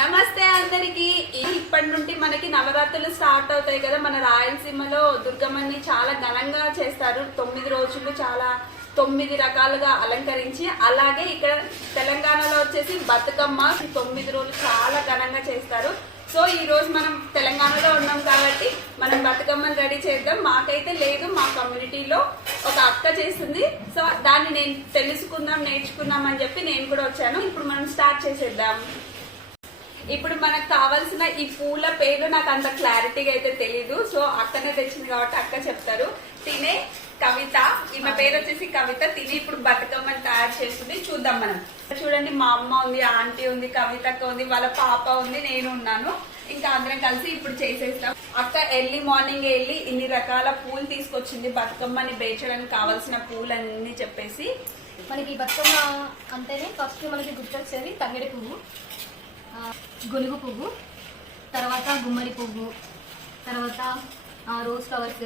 నమస్తే అందరికి. ఇప్పటి నుండి మనకి నవరాత్రులు స్టార్ట్ అవుతాయి కదా. మన రాయలసీమలో దుర్గమ్మని చాలా ఘనంగా చేస్తారు. 9 రోజులు చాలా 9 రకాలుగా అలంకరించి, అలాగే ఇక్కడ తెలంగాణలో వచ్చేసి బతుకమ్మ 9 రోజులు చాలా ఘనంగా చేస్తారు. సో ఈ రోజు మనం తెలంగాణలో ఉన్నాం కాబట్టి మనం బతుకమ్మని రెడీ చేద్దాం. మాకైతే లేదు, మా కమ్యూనిటీలో ఒక అక్క చేస్తుంది. సో దాన్ని నేను తెలుసుకుందాం, నేర్చుకుందాం అని చెప్పి నేను కూడా వచ్చాను. ఇప్పుడు మనం స్టార్ట్ చేసేద్దాం. ఇప్పుడు మనకు కావాల్సిన ఈ పూల పేర్లు నాకు అంత క్లారిటీగా అయితే తెలీదు. సో అక్కనే తెచ్చింది కాబట్టి అక్క చెప్తారు. తినే కవిత, ఈమె పేరు వచ్చేసి కవిత. తిని ఇప్పుడు బతుకమ్మని తయారు చేస్తుంది. చూద్దాం మనం. చూడండి, మా అమ్మ ఉంది, ఆంటీ ఉంది, కవితక్క ఉంది, వాళ్ళ పాప ఉంది, నేను ఉన్నాను. ఇంకా అందరం కలిసి ఇప్పుడు చేసేస్తాం. అక్క ఎర్లీ మార్నింగ్ వెళ్ళి ఇన్ని రకాల పూలు తీసుకొచ్చింది బతుకమ్మని పేర్చడానికి కావాల్సిన పూలన్నీ చెప్పేసి. మనకి బతుకమ్మ అంటేనే ఫస్ట్ మనకి గుర్తొచ్చేది తంగడి పువ్వు, గొలుగు పువ్వు, తర్వాత గుమ్మడి పువ్వు, తర్వాత రోజ్ ఫ్లవర్స్,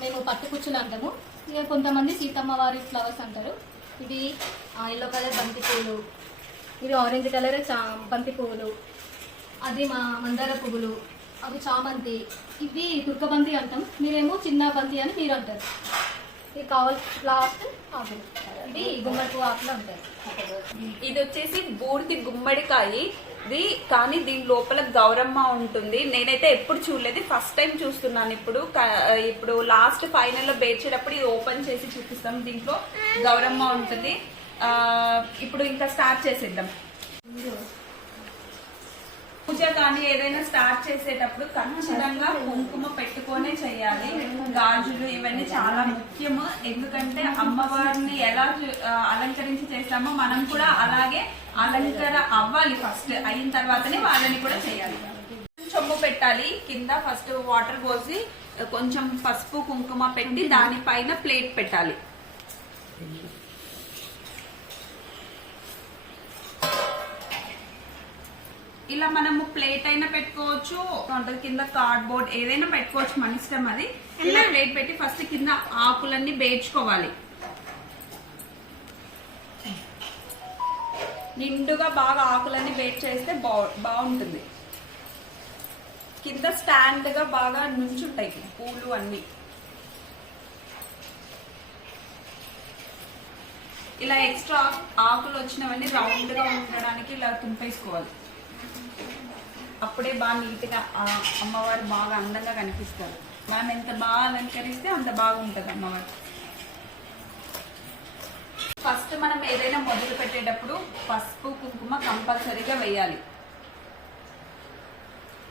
మేము పట్టు కుచ్చులు అంటాము. ఇక కొంతమంది సీతమ్మ వారి ఫ్లవర్స్ అంటారు. ఇవి ఎల్లో కలర్ బంతి పువ్వులు, ఇవి ఆరెంజ్ కలర్ బంతి పువ్వులు, అది మందార పువ్వులు, అవి చామంతి, ఇవి తుర్కబంతి అంటాం. మీరేమో చిన్న బంతి అని మీరు అంటారు. ఇది కావాల్సిన లాస్ట్ ఆకులు, ఇది గుమ్మడి పువ్వు ఆకులు ఉంటాయి. ఇది వచ్చేసి బూడిది గుమ్మడికాయ ఇది, కానీ దీని లోపల గౌరమ్మ ఉంటుంది. నేనైతే ఎప్పుడు చూడలేదు, ఫస్ట్ టైం చూస్తున్నాను ఇప్పుడు లాస్ట్ ఫైనల్ లో బేర్చేటప్పుడు ఇది ఓపెన్ చేసి చూపిస్తాం. దీంట్లో గౌరమ్మ ఉంటుంది. ఇప్పుడు ఇంకా స్టార్ట్ చేసేద్దాం. పూజ కానీ ఏదైనా స్టార్ట్ చేసేటప్పుడు ఖచ్చితంగా కుంకుమ పెట్టుకొనే చేయాలి. గాజులు ఇవన్నీ చాలా ముఖ్యము. ఎందుకంటే అమ్మవారిని ఎలా అలంకరించి చేస్తామో మనం కూడా అలాగే అలంకరణ అవ్వాలి. ఫస్ట్ అయిన తర్వాతనే వాళ్ళని కూడా చేయాలి. చెంబు పెట్టాలి. కింద ఫస్ట్ వాటర్ పోసి కొంచెం పసుపు కుంకుమ పెట్టి దానిపైన ప్లేట్ పెట్టాలి. ఇలా మనము ప్లేట్ అయినా పెట్టుకోవచ్చు, కింద కార్డ్బోర్డ్ ఏదైనా పెట్టుకోవచ్చు, మన ఇష్టం అది. ఇలా ప్లేట్ పెట్టి ఫస్ట్ కింద ఆకులన్నీ బేర్చుకోవాలి. నిండుగా బాగా ఆకులన్నీ బేట్ చేస్తే బాగుంటుంది. కింద స్టాండ్ గా బాగా నుంచుంటాయి పూలు అన్ని. ఇలా ఎక్స్ట్రా ఆకులు వచ్చినవన్నీ రౌండ్ గా ఉండడానికి ఇలా తుంపేసుకోవాలి. అప్పుడే బాగా నీట్ గా అమ్మవారు బాగా అందంగా కనిపిస్తారు. మనం ఎంత బాగా అలంకరిస్తే అంత బాగుంటది అమ్మవారు. ఫస్ట్ మనం ఏదైనా మొదలు పెట్టేటప్పుడు పసుపు కుంకుమ కంపల్సరీగా వేయాలి.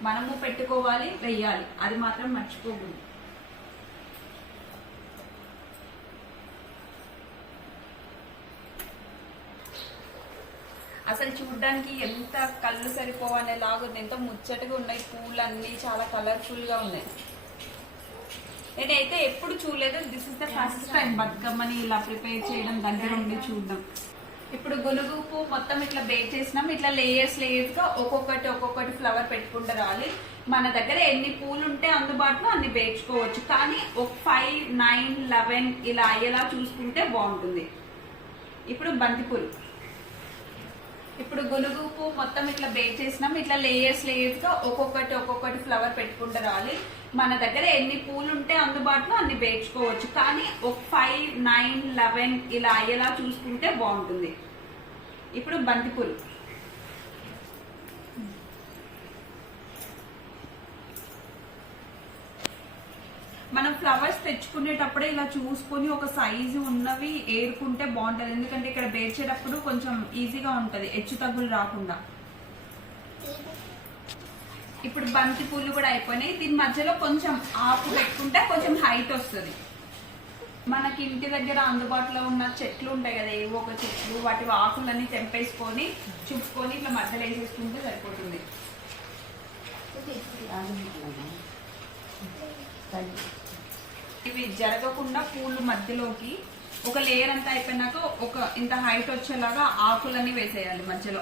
మనము పెట్టుకోవాలి, వేయాలి, అది మాత్రం మర్చిపోకూడదు. అసలు చూడడానికి ఎంత కళ్ళు సరిపోవనేలాగా ఉంది. ఎంతో ముచ్చటగా ఉన్నాయి పూలన్నీ, చాలా కలర్ఫుల్ గా ఉన్నాయి. నేనైతే ఎప్పుడు చూడలేదు. This is the first time బతుకమ్మని ఇలా ప్రిపేర్ చేయడం, దగ్గర ఉండి చూడడం. ఇప్పుడు గునుగు పువ్వు మొత్తం ఇట్లా బేక్ చేసినాం. ఇట్లా లేయర్స్ గా ఒక్కొక్కటి ఫ్లవర్ పెట్టుకుంటూ రావాలి. మన దగ్గర ఎన్ని పూలు ఉంటే అందుబాటులో అన్ని బేర్చుకోవచ్చు. కానీ ఒక 5, 9, 11 ఇలా అయ్యేలా చూసుకుంటే బాగుంటుంది. ఇప్పుడు బంతిపూలు. ఇప్పుడు గునుగు పువ్వు మొత్తం ఇట్లా బేక్ చేసినాం. ఇట్లా లేయర్స్ గా ఒక్కొక్కటి ఫ్లవర్ పెట్టుకుంటూ రావాలి. మన దగ్గర ఎన్ని పూలు ఉంటే అందుబాటులో అన్ని బేర్చుకోవచ్చు. కానీ ఒక 5, 9, 11 ఇలా అయ్యేలా చూసుకుంటే బాగుంటుంది. ఇప్పుడు బంతిపూలు. మనం ఫ్లవర్స్ తెచ్చుకునేటప్పుడే ఇలా చూసుకొని ఒక సైజు ఉన్నవి ఏరుకుంటే బాగుంటది. ఎందుకంటే ఇక్కడ బేర్చేటప్పుడు కొంచెం ఈజీగా ఉంటది, హెచ్చు తగ్గులు రాకుండా. ఇప్పుడు బంతి పూలు కూడా అయిపోయినాయి. దీని మధ్యలో కొంచెం ఆకు పెట్టుకుంటే కొంచెం హైట్ వస్తుంది. మనకి ఇంటి దగ్గర అందుబాటులో ఉన్న చెట్లు ఉంటాయి కదా, ఏవో ఒక చెట్లు, వాటి ఆకులన్నీ తెంపేసుకొని చుట్టుకొని ఇట్లా మధ్యలో వేసేసుకుంటే సరిపోతుంది. ఇవి జరగకుండా పూలు మధ్యలోకి ఒక లేయర్ అంతా అయిపోయినాక ఒక ఇంత హైట్ వచ్చేలాగా ఆకులన్నీ వేసేయాలి మధ్యలో.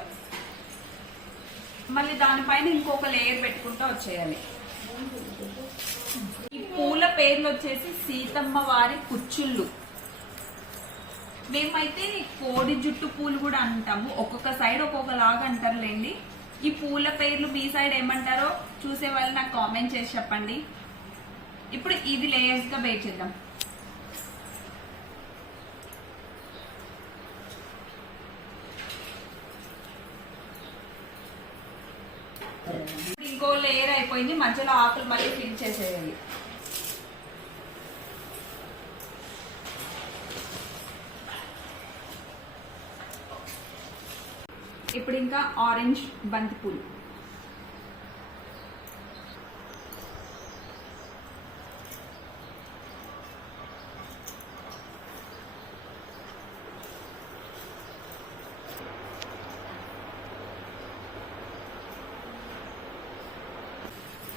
మళ్ళీ దానిపైన ఇంకొక లేయర్ పెట్టుకుంటూ వచ్చేయాలి. ఈ పూల పేర్లు వచ్చేసి సీతమ్మ వారి కుచ్చుళ్ళు. మేమైతే కోడి జుట్టు పూలు కూడా అంటాము. ఒక్కొక్క సైడ్ ఒక్కొక్కలాగా అంటారులేండి. ఈ పూల పేర్లు మీ సైడ్ ఏమంటారో చూసే వాళ్ళు నాకు కామెంట్ చేసి చెప్పండి. ఇప్పుడు ఇది లేయర్స్ గా బేక్ చేద్దాం. ఇంకో లేయర్ అయిపోయింది, మధ్యలో ఆకులు మళ్ళీ ఫిల్ చేసేయాలి. ఇప్పుడు ఇంకా ఆరెంజ్ బంతిపూలు.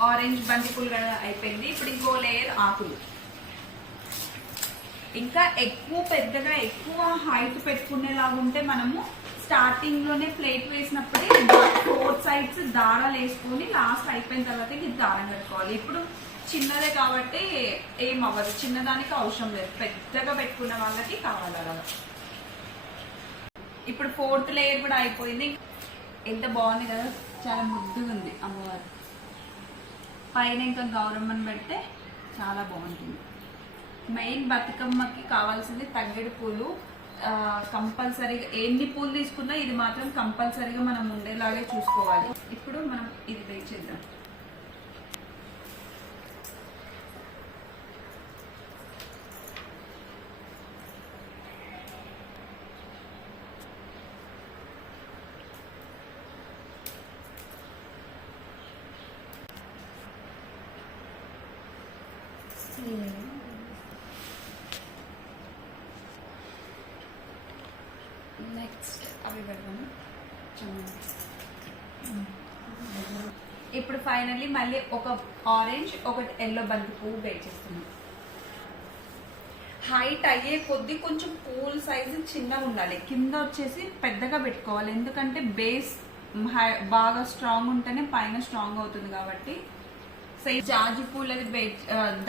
ఆరెంజ్ బంతిపూలు అయిపోయింది. ఇప్పుడు ఇంకో లేయర్ ఆకులు. ఇంకా పెద్దగా ఎక్కువ హైట్ పెట్టుకునేలాగా ఉంటే మనము స్టార్టింగ్ లోనే ప్లేట్ వేసినప్పుడే 4 సైడ్స్ దారాలు వేసుకొని లాస్ట్ అయిపోయిన తర్వాత ఇది దారం పెట్టుకోవాలి. ఇప్పుడు చిన్నదే కాబట్టి ఏం అవ్వదు, చిన్నదానికి అవసరం లేదు, పెద్దగా పెట్టుకున్న వాళ్ళకి కావాలి అలా. ఇప్పుడు 4th లేయర్ కూడా అయిపోయింది. ఎంత బాగుంది కదా, చాలా ముద్దుగా ఉంది అమ్మవారు. పైన ఇంకా గౌరమ్మని పెడితే చాలా బాగుంటుంది. మెయిన్ బతుకమ్మకి కావాల్సింది తంగేడు పూలు. కంపల్సరీగా ఎన్ని పూలు తీసుకున్నా ఇది మాత్రం కంపల్సరీగా మనం ఉండేలాగే చూసుకోవాలి. ఇప్పుడు మనం ఇది బేక్ చేద్దాం. నెక్స్ట్ అవి పెడతాము. ఇప్పుడు ఫైనల్లీ మళ్ళీ ఒక ఆరెంజ్ ఒకటి ఎల్లో బంతి పువ్వు బేక్ చేస్తున్నాం. హైట్ అయ్యే కొద్దీ కొంచెం పూల సైజు చిన్నగా ఉండాలి, కింద వచ్చేసి పెద్దగా పెట్టుకోవాలి. ఎందుకంటే బేస్ బాగా స్ట్రాంగ్ ఉంటేనే పైన స్ట్రాంగ్ అవుతుంది కాబట్టి. జాజి పూలది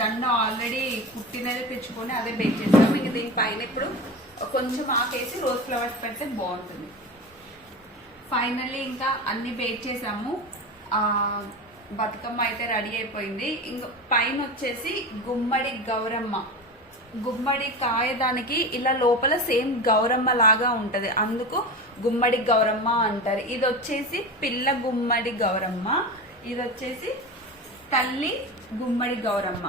దండ ఆల్రెడీ కుట్టినది తెచ్చుకొని అదే బేక్ చేస్తాం. ఇంక దీనిపైన ఇప్పుడు కొంచెం ఆకేసి రోజ్ ఫ్లవర్స్ పెడితే బాగుంటుంది. ఫైనల్లీ ఇంకా అన్ని బేక్ చేసాము. బతుకమ్మ అయితే రెడీ అయిపోయింది. ఇంకా పైన వచ్చేసి గుమ్మడి గౌరమ్మ. గుమ్మడి కాయదానికి ఇలా లోపల సేమ్ గౌరమ్మ లాగా ఉంటది, అందుకు గుమ్మడి గౌరమ్మ అంటారు. ఇది వచ్చేసి పిల్ల గుమ్మడి గౌరమ్మ, ఇది వచ్చేసి తల్లి గుమ్మడి గౌరమ్మ.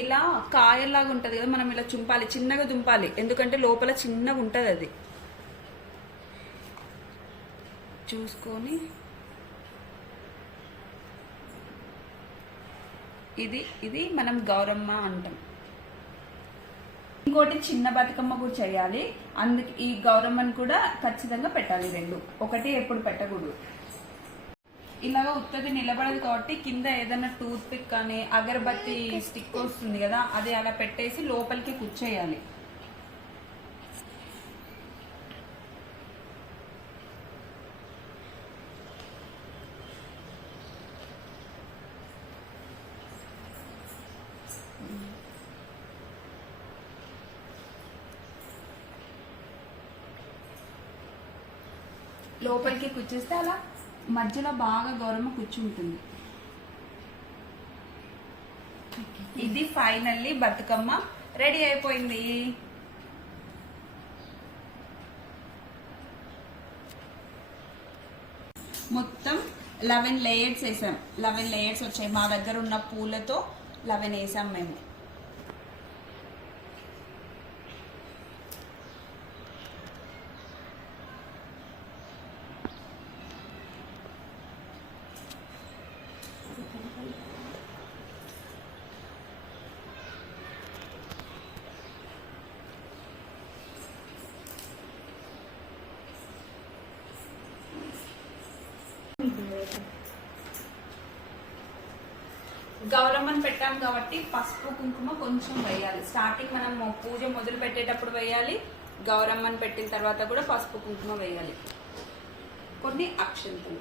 ఇలా కాయలాగా ఉంటది కదా, మనం ఇలా చుంపాలి, చిన్నగా దుంపాలి, ఎందుకంటే లోపల చిన్నగా ఉంటది. అది చూసుకొని ఇది మనం గౌరమ్మ అంటాం. ఇంకోటి చిన్న బతుకమ్మ కూడా చేయాలి, అందుకే ఈ గౌరమ్మని కూడా ఖచ్చితంగా పెట్టాలి. రెండు ఒకటి ఎప్పుడు పెట్టకూడదు. ఇలాగా ఉత్తది నిలబడదు కాబట్టి కింద ఏదైనా టూత్ పిక్ కానీ అగరబత్తి స్టిక్ వస్తుంది కదా, అది అలా పెట్టేసి లోపలికి కుచ్చేయాలి. లోపలికి కుచ్చేస్తే అలా మధ్యలో బాగా గౌరమ్మ కూర్చుంటుంది. ఇది ఫైనల్లీ బతుకమ్మ రెడీ అయిపోయింది. మొత్తం 11 లేయర్స్ వేసాం. 11 లేయర్స్ వచ్చాయి. మా దగ్గర ఉన్న పూలతో 11 వేసాం మేము. గౌరమ్మని పెట్టాం కాబట్టి పసుపు కుంకుమ కొంచెం వేయాలి. స్టార్టింగ్ మనం పూజ మొదలు పెట్టేటప్పుడు వేయాలి, గౌరమ్మని పెట్టిన తర్వాత కూడా పసుపు కుంకుమ వేయాలి. కొన్ని అక్షంతలు.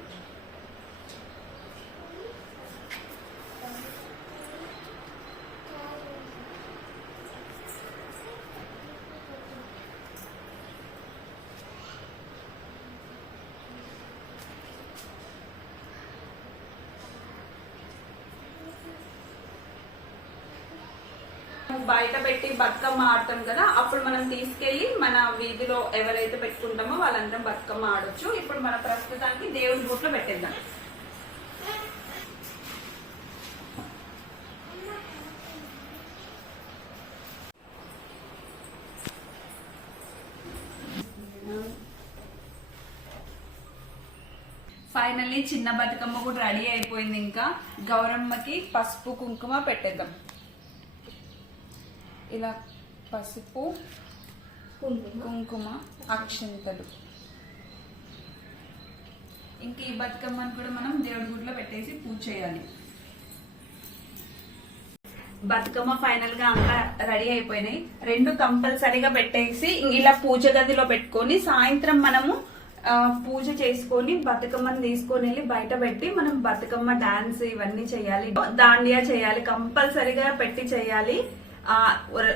బయట పెట్టి బతుకమ్మ ఆడతాం కదా, అప్పుడు మనం తీసుకెళ్లి మన వీధిలో ఎవరైతే పెట్టుకుంటామో వాళ్ళందరం బతుకమ్మ ఆడొచ్చు. ఇప్పుడు మన ప్రస్తుతానికి దేవుడి గుట్లో పెట్టేద్దాం. ఫైనల్లీ చిన్న బతుకమ్మ కూడా రెడీ అయిపోయింది. ఇంకా గౌరమ్మకి పసుపు కుంకుమ పెట్టేద్దాం. ఇలా పసుపు కుంకుమ అక్షంతలు. ఇంక ఈ బతుకమ్మని కూడా మనం దేవుడి గుడిలో పెట్టేసి పూజ చేయాలి. బతుకమ్మ ఫైనల్ గా అంతా రెడీ అయిపోయినాయి. రెండు కంపల్సరీగా పెట్టేసి ఇలా పూజ గదిలో పెట్టుకొని సాయంత్రం మనము పూజ చేసుకొని బతుకమ్మని తీసుకొని వెళ్ళి బయట పెట్టి మనం బతుకమ్మ డాన్స్ ఇవన్నీ చేయాలి, దాండియా చేయాలి, కంపల్సరీగా పెట్టి చేయాలి.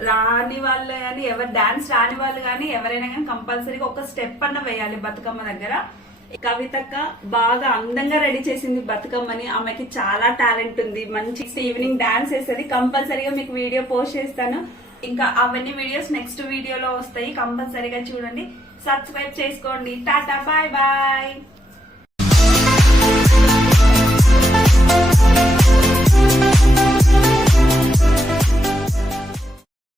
రాని వాళ్ళు కానీ ఎవరు డాన్స్ రాని వాళ్ళు కానీ ఎవరైనా కానీ కంపల్సరీగా ఒక స్టెప్ అన్న వేయాలి బతుకమ్మ దగ్గర. కవితక్క బాగా అందంగా రెడీ చేసింది బతుకమ్మని. ఆమెకి చాలా టాలెంట్ ఉంది, మంచి ఈవినింగ్ డాన్స్ వేస్తుంది. కంపల్సరీగా మీకు వీడియో పోస్ట్ చేస్తాను. ఇంకా అవన్నీ వీడియోస్ నెక్స్ట్ వీడియోలో వస్తాయి, కంపల్సరీగా చూడండి. సబ్స్క్రైబ్ చేసుకోండి. Tata, bye bye.